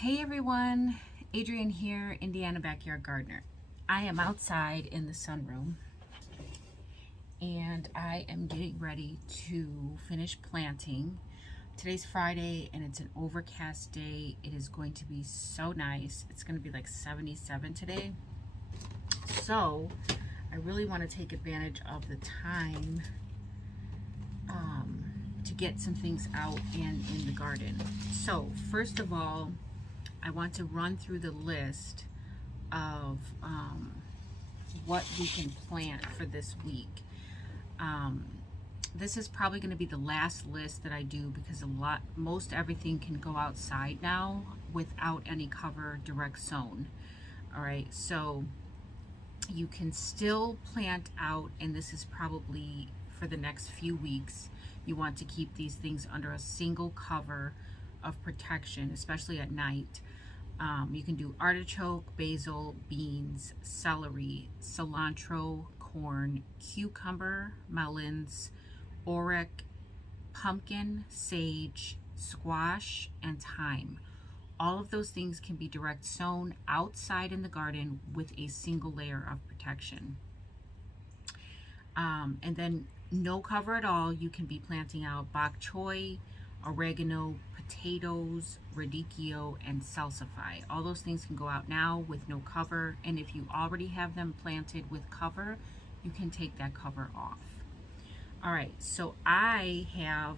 Hey everyone, Adrienne here, Indiana Backyard Gardener. I am outside in the sunroom and I am getting ready to finish planting. Today's Friday and it's an overcast day. It is going to be so nice. It's going to be like 77 today. So I really want to take advantage of the time to get some things out and in the garden. So first of all, I want to run through the list of what we can plant for this week. This is probably going to be the last list that I do because most everything can go outside now without any cover, direct sown. All right, so you can still plant out, and this is probably for the next few weeks. You want to keep these things under a single cover of protection, especially at night. You can do artichoke, basil, beans, celery, cilantro, corn, cucumber, melons, oric, pumpkin, sage, squash, and thyme. All of those things can be direct sown outside in the garden with a single layer of protection. And then no cover at all, you can be planting out bok choy, oregano, potatoes, radicchio, and salsify. All those things can go out now with no cover, and if you already have them planted with cover, you can take that cover off. All right, so I have,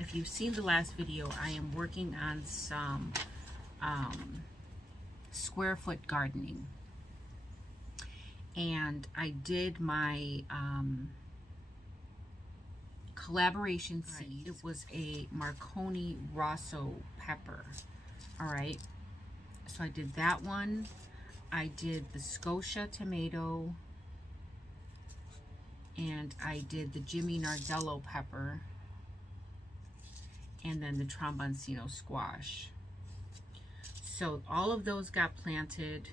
if you've seen the last video, I am working on some square foot gardening. And I did my collaboration seed. It was a Marconi Rosso pepper. All right, so I did that one. I did the Scotia tomato, and I did the Jimmy Nardello pepper, and then the Tromboncino squash. So all of those got planted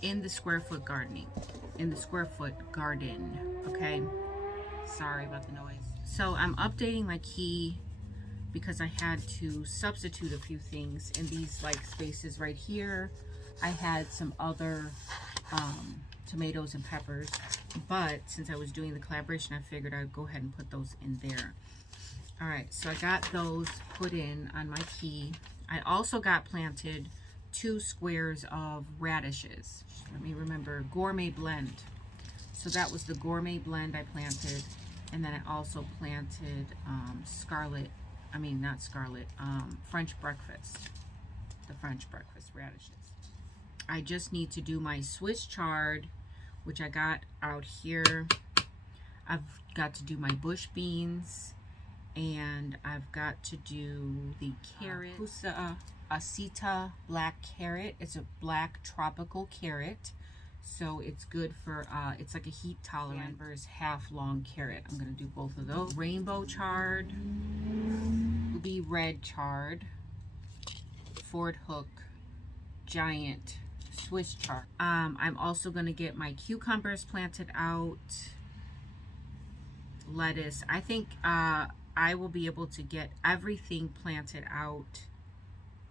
in the square foot garden, okay? Sorry about the noise. So I'm updating my key because I had to substitute a few things in these like spaces right here. I had some other tomatoes and peppers, but since I was doing the collaboration, I figured I'd go ahead and put those in there. All right, so I got those put in on my key. I also got planted 2 squares of radishes. Let me remember, gourmet blend. So that was the gourmet blend I planted. And then I also planted French breakfast. The French breakfast radishes. I just need to do my Swiss chard, which I got out here. I've got to do my bush beans, and I've got to do the carrot. Aceta black carrot. It's a black tropical carrot, so it's good for it's like a heat tolerant. Danvers half long carrot. I'm gonna do both of those. Rainbow chard, ruby red chard, Ford Hook giant Swiss chard. I'm also gonna get my cucumbers planted out, lettuce. I think I will be able to get everything planted out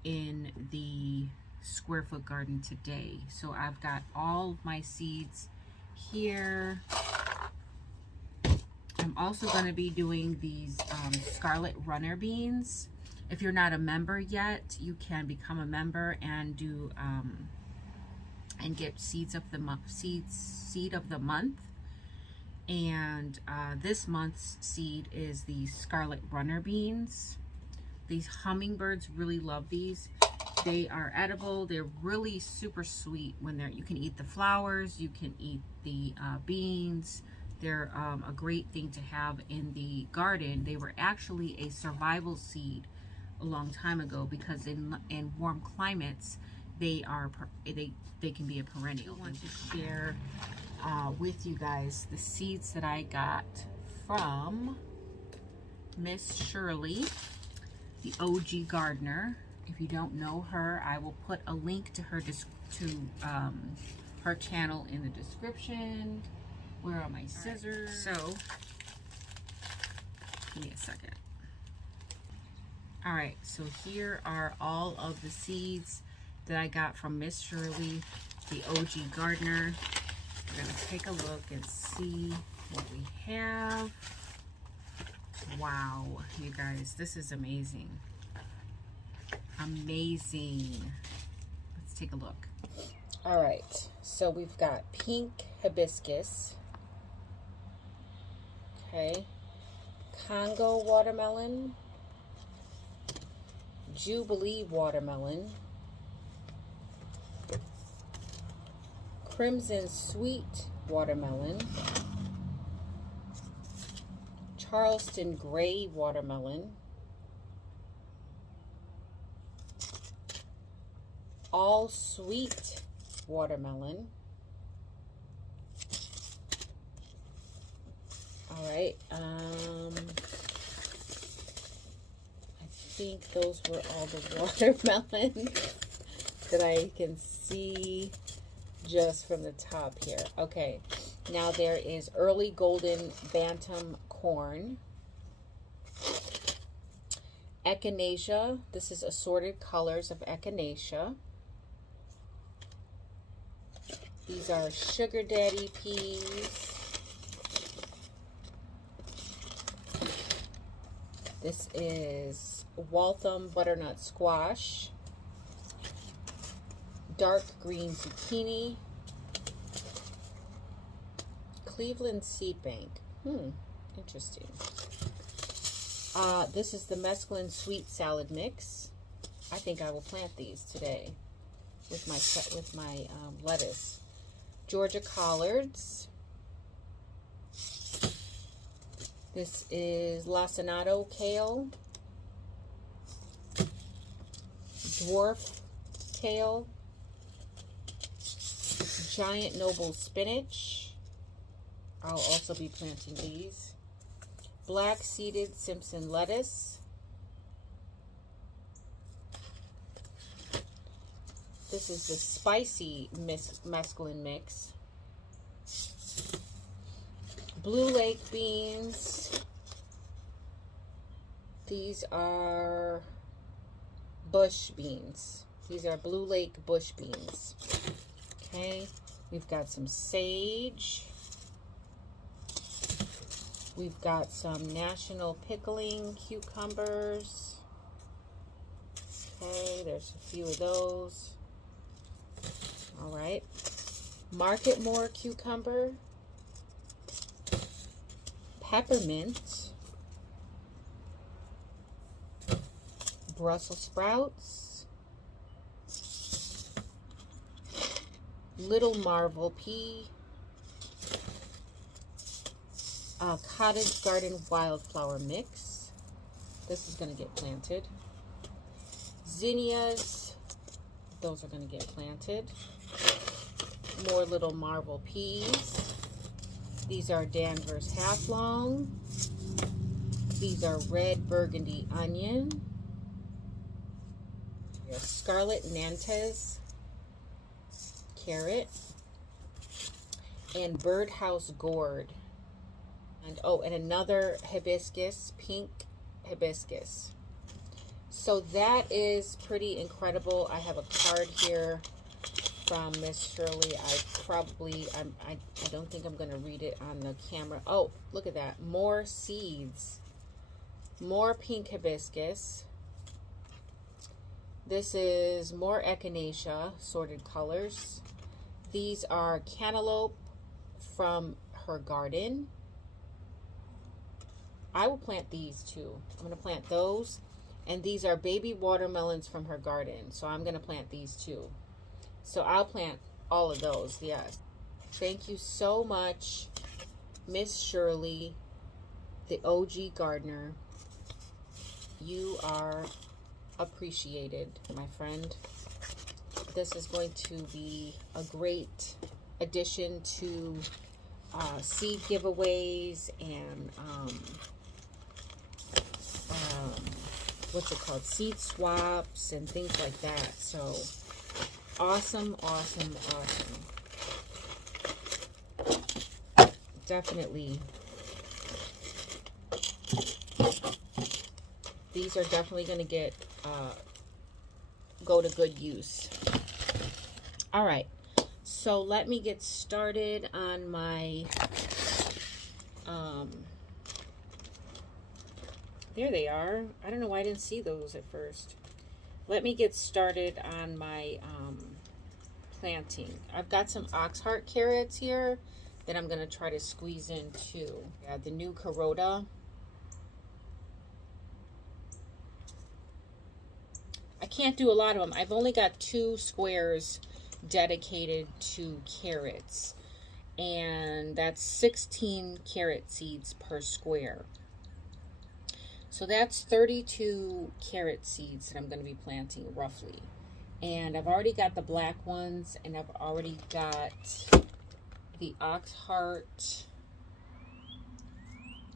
in the square foot garden today. So I've got all my seeds here. I'm also going to be doing these scarlet runner beans. If you're not a member yet, you can become a member and do and get seed of the month. And this month's seed is the scarlet runner beans. These hummingbirds really love these. They are edible. They're really super sweet when you can eat the flowers, you can eat the beans. They're a great thing to have in the garden. They were actually a survival seed a long time ago because in warm climates, they can be a perennial. I want to share with you guys the seeds that I got from Miss Shirley, the OG gardener. If you don't know her, I will put a link to her her channel in the description. Where are my scissors? So, give me a second. All right, so here are all of the seeds that I got from Miss Shirley, the OG gardener. We're gonna take a look and see what we have. Wow, you guys, this is amazing. Amazing. Let's take a look. All right, so we've got pink hibiscus. Okay. Congo watermelon. Jubilee watermelon. Crimson sweet watermelon. Charleston gray watermelon. All sweet watermelon. All right, I think those were all the watermelons that I can see just from the top here. Okay, now there is early golden bantam corn. Echinacea. This is assorted colors of echinacea. These are sugar daddy peas. This is Waltham butternut squash. Dark green zucchini. Cleveland seed bank. Interesting. This is the mesclun sweet salad mix. I think I will plant these today with my lettuce. Georgia collards. This is lacinato kale. Dwarf kale. Giant noble spinach. I'll also be planting these. Black seeded Simpson lettuce. This is the spicy mesclun mix. Blue Lake beans. These are bush beans. These are Blue Lake bush beans. Okay, we've got some sage. We've got some National Pickling cucumbers. Okay, there's a few of those. All right. Marketmore cucumber. Peppermint. Brussels sprouts. Little marvel pea. Cottage garden wildflower mix. This is going to get planted. Zinnias. Those are going to get planted. More little marvel peas. These are Danvers half long. These are red burgundy onion. Here's scarlet Nantes carrot. And birdhouse gourd. And oh, and another hibiscus, pink hibiscus. So that is pretty incredible. I have a card here from Miss Shirley. I don't think I'm going to read it on the camera. Oh, look at that. More seeds. More pink hibiscus. This is more echinacea, sorted colors. These are cantaloupe from her garden. I will plant these too. I'm going to plant those. And these are baby watermelons from her garden. So I'm going to plant these too. So I'll plant all of those, yes. Thank you so much, Miss Shirley, the OG gardener. You are appreciated, my friend. This is going to be a great addition to seed giveaways and what's it called, seed swaps and things like that. So awesome, awesome, awesome. Definitely these are definitely going to get go to good use. All right, so let me get started on my there they are. I don't know why I didn't see those at first. Let me get started on my planting. I've got some oxheart carrots here that I'm going to try to squeeze in too. Yeah, the new Carota. I can't do a lot of them. I've only got 2 squares dedicated to carrots, and that's 16 carrot seeds per square. So that's 32 carrot seeds that I'm going to be planting roughly. And I've already got the black ones, and I've already got the oxheart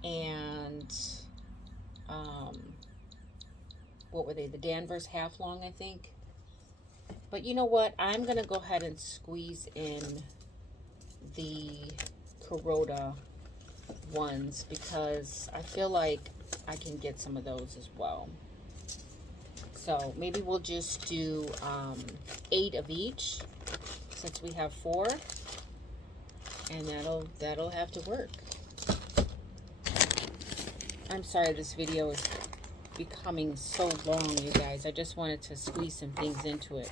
and what were they? The Danvers half long, I think. But you know what? I'm going to go ahead and squeeze in the Carota ones because I feel like I can get some of those as well. So maybe we'll just do 8 of each since we have 4, and that'll have to work. I'm sorry this video is becoming so long, you guys. I just wanted to squeeze some things into it.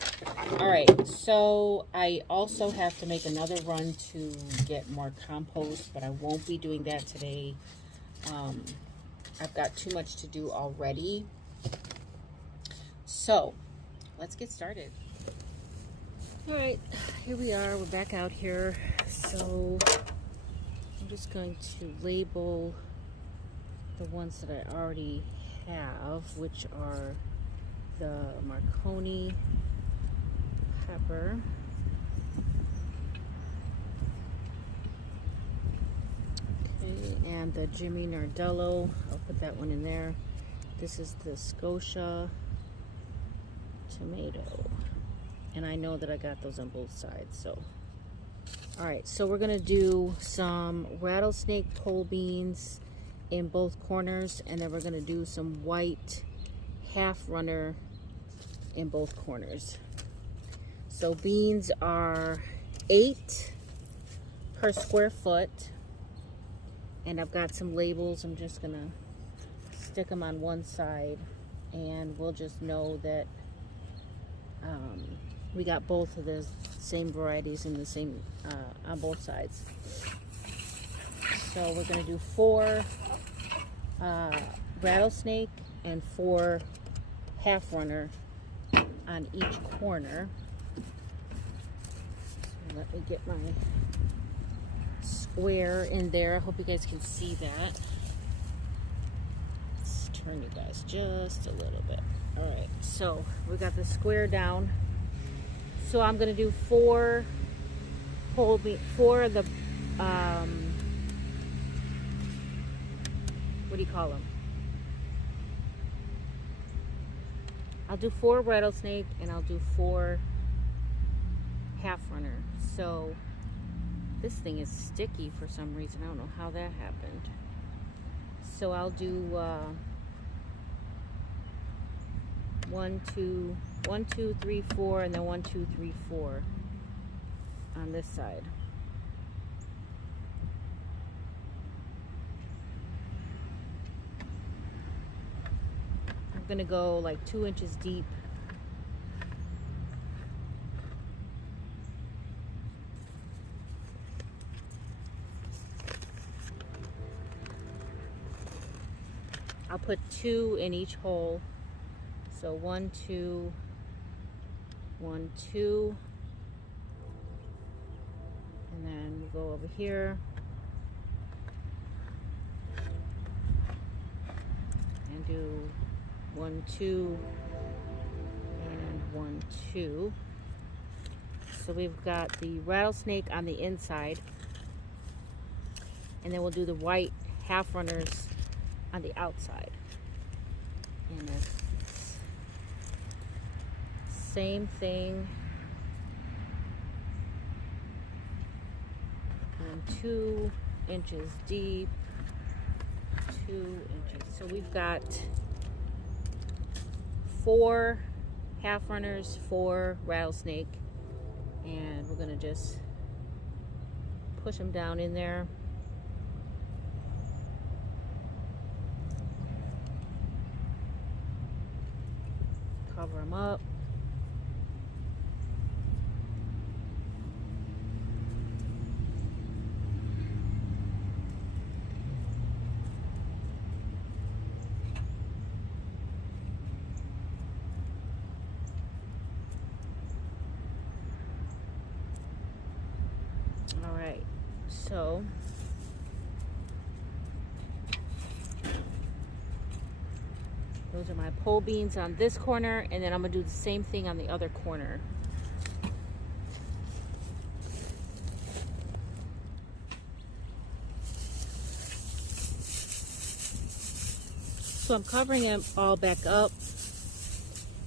All right, so I also have to make another run to get more compost, but I won't be doing that today. I've got too much to do already. So let's get started. All right, here we are. We're back out here. So I'm just going to label the ones that I already have, which are the Marconi pepper, okay, and the Jimmy Nardello. I'll put that one in there. This is the Scotia tomato, and I know that I got those on both sides. So all right, so we're gonna do some rattlesnake pole beans in both corners, and then we're going to do some white half runner in both corners. So beans are 8 per square foot, and I've got some labels. I'm just going to stick them on one side, and we'll just know that we got both of the same varieties in the same on both sides. So we're going to do 4 rattlesnake and 4 half runner on each corner. So let me get my square in there. I hope you guys can see that. Let's turn you guys just a little bit. All right, so we got the square down. So I'm going to do 4 whole bean, 4 of the what do you call them? I'll do 4 rattlesnake and I'll do 4 half runner. So this thing is sticky for some reason. I don't know how that happened. So I'll do 1, 2, 3, 4, and then 1, 2, 3, 4 on this side. I'm gonna go like 2 inches deep. I'll put 2 in each hole. So 1, 2, 1, 2, and then we go over here and do 1, 2, and 1, 2. So we've got the rattlesnake on the inside, and then we'll do the white half runners on the outside. And same thing. 2 inches deep, 2 inches. So we've got 4 half runners, 4 rattlesnake, and we're gonna just push them down in there. Cover them up. All right, so those are my pole beans on this corner, and then I'm gonna do the same thing on the other corner. So I'm covering them all back up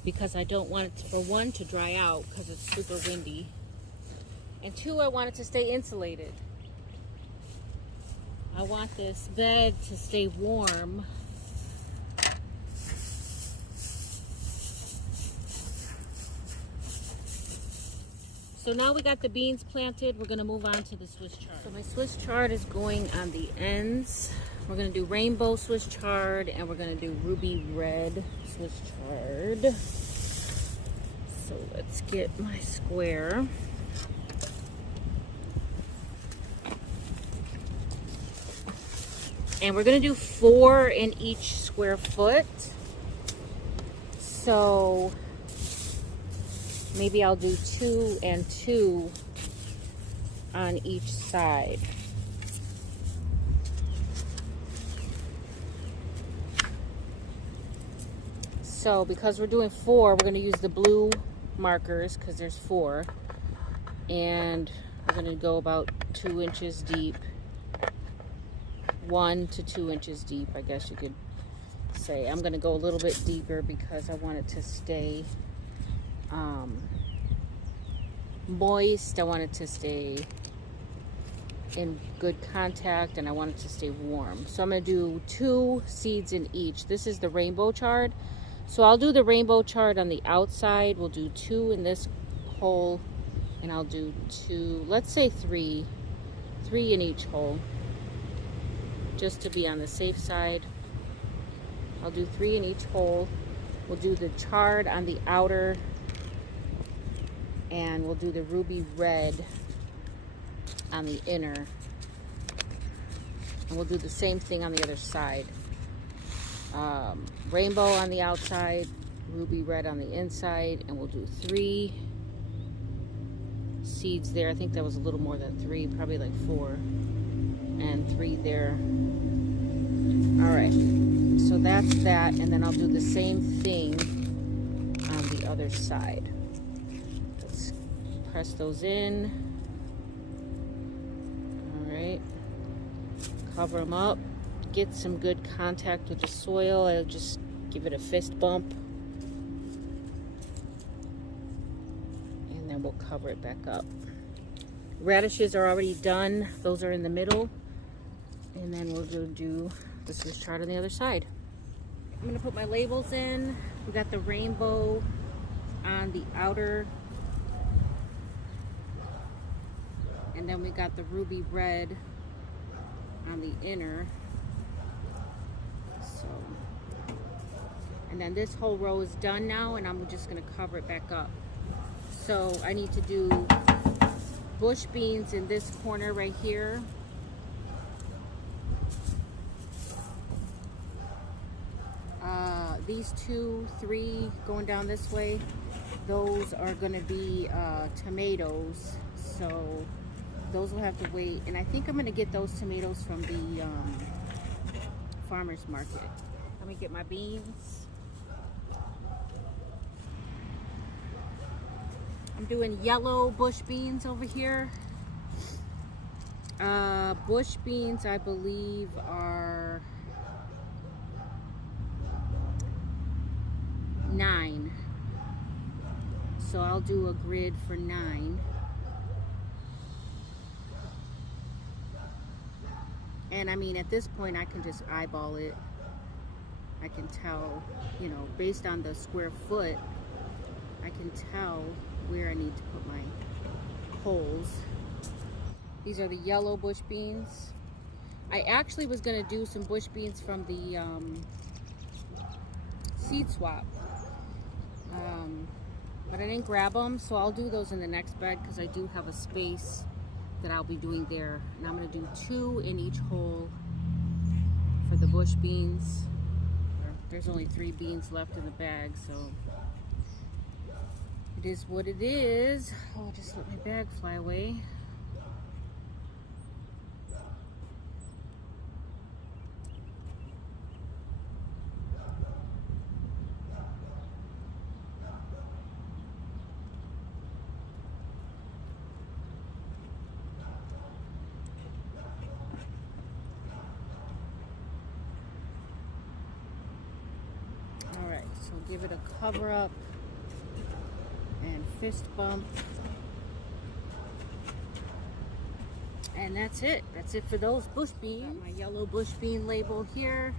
because I don't want it, for one, to dry out because it's super windy, and 2, I want it to stay insulated. I want this bed to stay warm. So now we got the beans planted, we're gonna move on to the Swiss chard. So my Swiss chard is going on the ends. We're gonna do rainbow Swiss chard, and we're gonna do ruby red Swiss chard. So let's get my square. And we're gonna do 4 in each square foot. So maybe I'll do 2 and 2 on each side. So because we're doing 4, we're going to use the blue markers because there's 4. And we're going to go about 2 inches deep. 1 to 2 inches deep, I guess you could say. I'm going to go a little bit deeper because I want it to stay moist. I want it to stay in good contact, and I want it to stay warm. So I'm going to do 2 seeds in each. This is the rainbow chard. So I'll do the rainbow chard on the outside. We'll do 2 in this hole, and I'll do 2, let's say 3 in each hole, just to be on the safe side. I'll do 3 in each hole. We'll do the chard on the outer, and we'll do the ruby red on the inner, and we'll do the same thing on the other side. Rainbow on the outside, ruby red on the inside, and we'll do 3 seeds there. I think that was a little more than 3, probably like 4, and 3 there. All right, so that's that, and then I'll do the same thing on the other side. Let's press those in. All right, cover them up, get some good contact with the soil. I'll just give it a fist bump, and then we'll cover it back up. Radishes are already done. Those are in the middle, and then we'll do the Swiss chard on the other side. I'm gonna put my labels in. We got the rainbow on the outer, and then we got the ruby red on the inner. So, and then this whole row is done now, and I'm just gonna cover it back up. So I need to do bush beans in this corner right here. These 2, 3 going down this way, those are gonna be tomatoes, so those will have to wait. And I think I'm gonna get those tomatoes from the farmer's market. Let me get my beans. I'm doing yellow bush beans over here. Bush beans, I believe, are 9. So I'll do a grid for 9. And I mean, at this point, I can just eyeball it. I can tell, you know, based on the square foot, I can tell where I need to put my holes. These are the yellow bush beans. I actually was gonna do some bush beans from the seed swap, but I didn't grab them, so I'll do those in the next bed because I do have a space that I'll be doing there, and I'm gonna do 2 in each hole for the bush beans. There's only 3 beans left in the bag, so it is what it is. I'll just let my bag fly away. So give it a cover up and fist bump. And that's it. That's it for those bush beans. Got my yellow bush bean label here.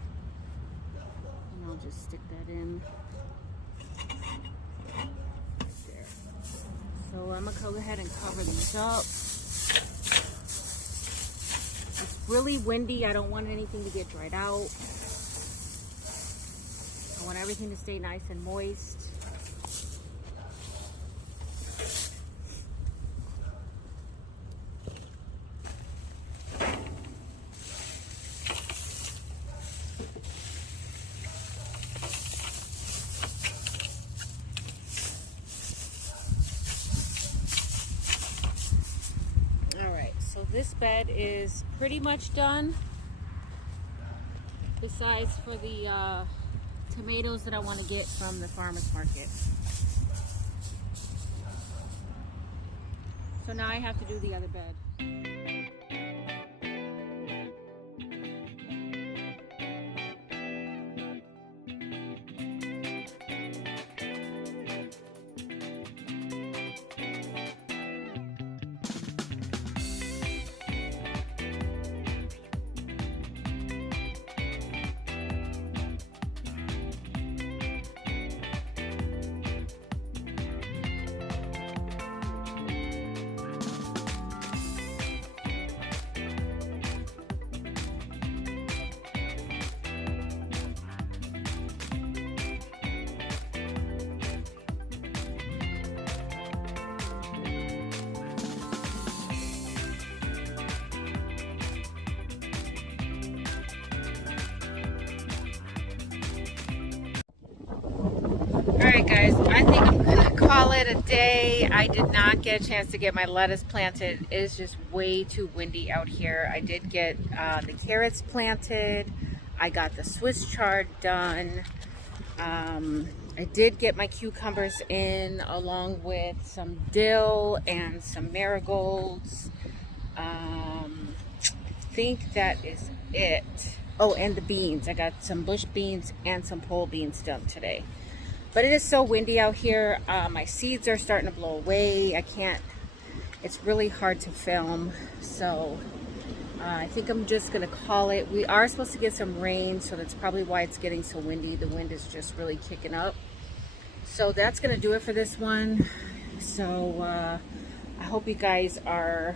And I'll just stick that in right there. So I'm gonna go ahead and cover these up. It's really windy. I don't want anything to get dried out. I want everything to stay nice and moist. All right, so this bed is pretty much done. Besides for the tomatoes that I want to get from the farmer's market. So now I have to do the other bed. Alright guys, I think I'm going to call it a day. I did not get a chance to get my lettuce planted. It is just way too windy out here. I did get the carrots planted. I got the Swiss chard done. I did get my cucumbers in along with some dill and some marigolds. I think that is it. Oh, and the beans. I got some bush beans and some pole beans done today. But it is so windy out here. My seeds are starting to blow away. I can't, it's really hard to film. So I think I'm just gonna call it. We are supposed to get some rain, so that's probably why it's getting so windy. The wind is just really kicking up. So that's gonna do it for this one. So I hope you guys are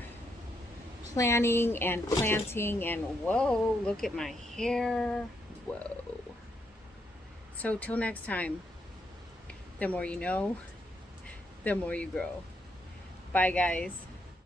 planning and planting, and whoa, look at my hair. Whoa. So till next time. The more you know, the more you grow. Bye, guys.